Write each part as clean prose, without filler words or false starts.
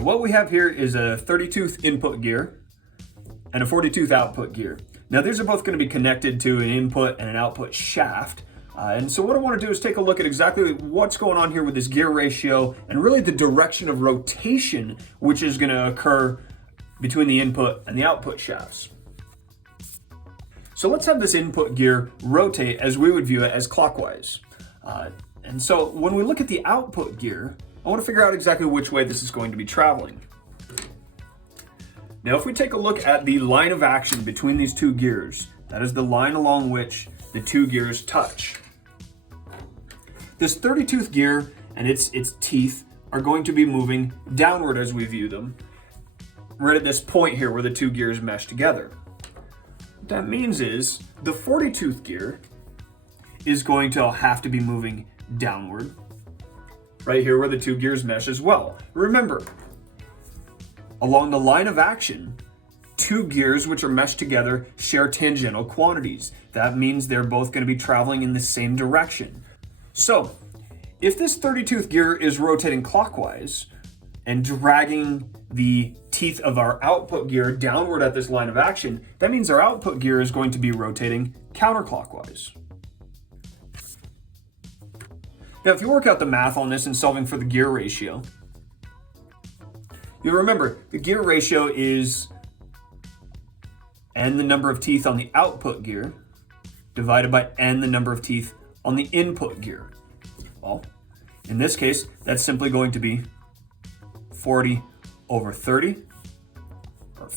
right, what we have here is a 30-tooth input gear and a 40-tooth output gear. Now these are both going to be connected to an input and an output shaft. And so what I want to do is take a look at exactly what's going on here with this gear ratio and really the direction of rotation which is going to occur between the input and the output shafts. So let's have this input gear rotate as we would view it as clockwise. And so when we look at the output gear, I want to figure out exactly which way this is going to be traveling. Now if we take a look at the line of action between these two gears, that is the line along which the two gears touch. This 30-tooth gear and its teeth are going to be moving downward as we view them, right at this point here where the two gears mesh together. What that means is the 40-tooth gear is going to have to be moving downward, right here where the two gears mesh as well. Remember, along the line of action, two gears which are meshed together share tangential quantities. That means they're both going to be traveling in the same direction. So, if this 30-tooth gear is rotating clockwise and dragging the teeth of our output gear downward at this line of action, that means our output gear is going to be rotating counterclockwise. Now, if you work out the math on this and solving for the gear ratio, you'll remember the gear ratio is n the number of teeth on the output gear divided by n the number of teeth on the input gear. Well, in this case, that's simply going to be 40 over 30, or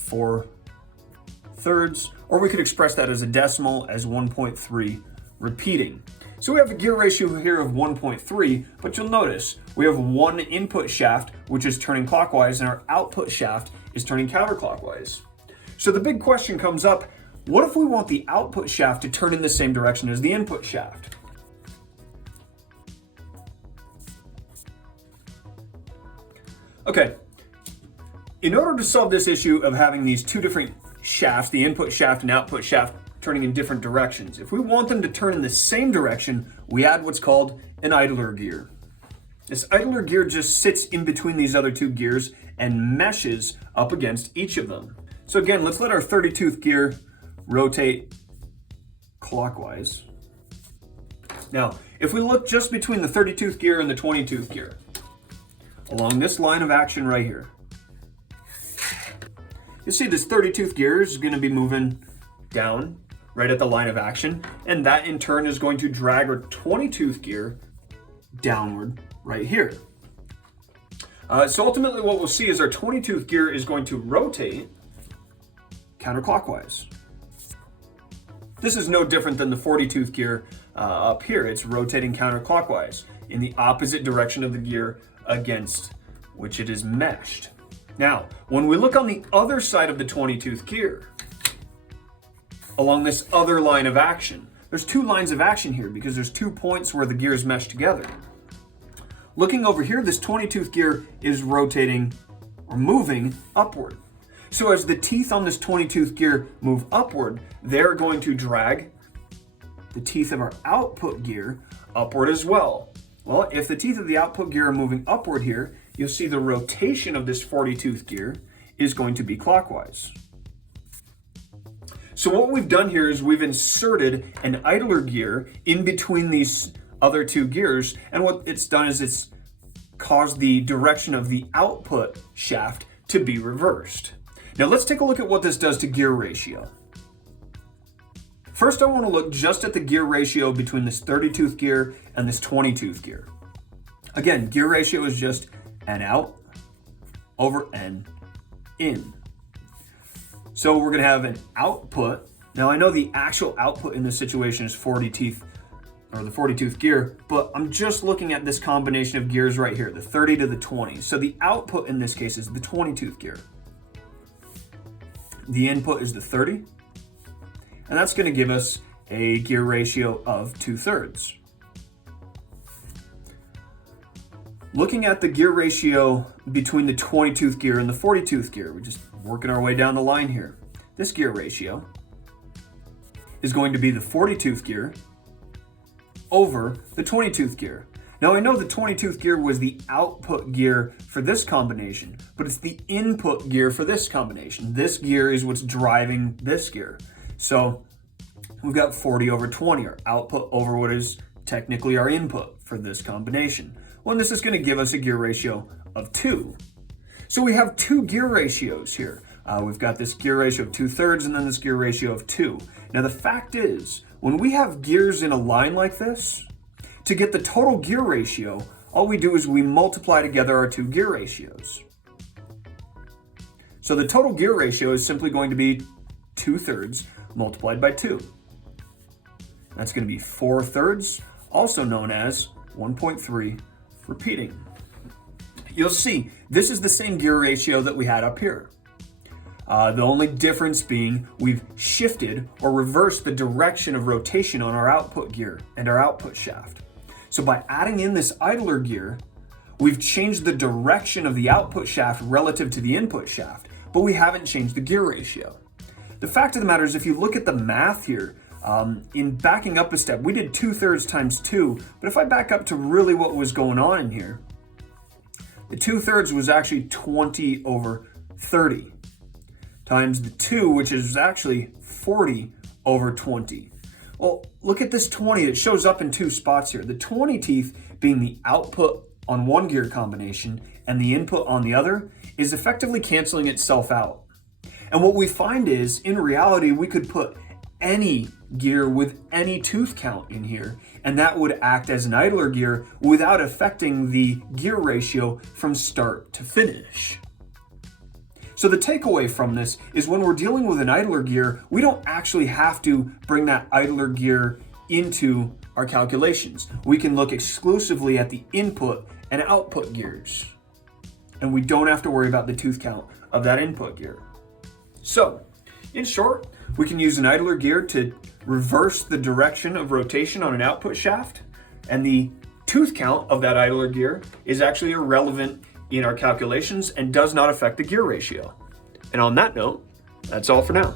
4/3, or we could express that as a decimal as 1.3 repeating. So we have a gear ratio here of 1.3, but you'll notice we have one input shaft which is turning clockwise and our output shaft is turning counterclockwise. So the big question comes up, what if we want the output shaft to turn in the same direction as the input shaft? Okay, in order to solve this issue of having these two different shafts, the input shaft and output shaft, turning in different directions, if we want them to turn in the same direction, we add what's called an idler gear. This idler gear just sits in between these other two gears and meshes up against each of them. So again, let's let our 30-tooth gear rotate clockwise. Now, if we look just between the 30-tooth gear and the 20-tooth gear, along this line of action right here, you'll see this 30-tooth gear is going to be moving down right at the line of action, and that in turn is going to drag our 20-tooth gear downward right here. So ultimately what we'll see is our 20-tooth gear is going to rotate counterclockwise. This is no different than the 40-tooth gear up here. It's rotating counterclockwise in the opposite direction of the gear against which it is meshed. Now, when we look on the other side of the 20-tooth gear, along this other line of action, there's two lines of action here because there's 2 points where the gears mesh together. Looking over here, this 20-tooth gear is rotating or moving upward. So as the teeth on this 20-tooth gear move upward, they're going to drag the teeth of our output gear upward as well. Well, if the teeth of the output gear are moving upward here, you'll see the rotation of this 40-tooth gear is going to be clockwise. So what we've done here is we've inserted an idler gear in between these other two gears, and what it's done is it's caused the direction of the output shaft to be reversed. Now let's take a look at what this does to gear ratio. First, I want to look just at the gear ratio between this 30-tooth gear and this 20-tooth gear. Again, gear ratio is just n out over n in. So we're going to have an output. Now I know the actual output in this situation is 40 teeth, or the 40-tooth gear, but I'm just looking at this combination of gears right here, the 30 to the 20. So the output in this case is the 20-tooth gear. The input is the 30, and that's going to give us a gear ratio of 2/3. Looking at the gear ratio between the 20-tooth gear and the 40-tooth gear, we're just working our way down the line here. This gear ratio is going to be the 40-tooth gear over the 20-tooth gear. Now I know the 20-tooth gear was the output gear for this combination, but it's the input gear for this combination. This gear is what's driving this gear. So we've got 40 over 20, our output over what is technically our input for this combination. Well, and this is going to give us a gear ratio of 2. So we have 2 gear ratios here. We've got this gear ratio of 2/3 and then this gear ratio of 2. Now the fact is, when we have gears in a line like this, to get the total gear ratio, all we do is we multiply together our 2 gear ratios. So the total gear ratio is simply going to be 2/3 multiplied by 2. That's going to be 4/3, also known as 1.3 repeating. You'll see, this is the same gear ratio that we had up here. The only difference being we've shifted or reversed the direction of rotation on our output gear and our output shaft. So by adding in this idler gear, we've changed the direction of the output shaft relative to the input shaft, but we haven't changed the gear ratio. The fact of the matter is, if you look at the math here, in backing up a step, we did 2/3 times 2, but if I back up to really what was going on in here, the 2/3 was actually 20 over 30 times the 2, which is actually 40 over 20. Well, look at this 20. It shows up in 2 spots here. The 20 teeth being the output on one gear combination and the input on the other is effectively canceling itself out. And what we find is, in reality, we could put any gear with any tooth count in here, and that would act as an idler gear without affecting the gear ratio from start to finish. So the takeaway from this is, when we're dealing with an idler gear, we don't actually have to bring that idler gear into our calculations. We can look exclusively at the input and output gears, and we don't have to worry about the tooth count of that input gear. So, in short, we can use an idler gear to reverse the direction of rotation on an output shaft, and the tooth count of that idler gear is actually irrelevant in our calculations and does not affect the gear ratio. And on that note, that's all for now.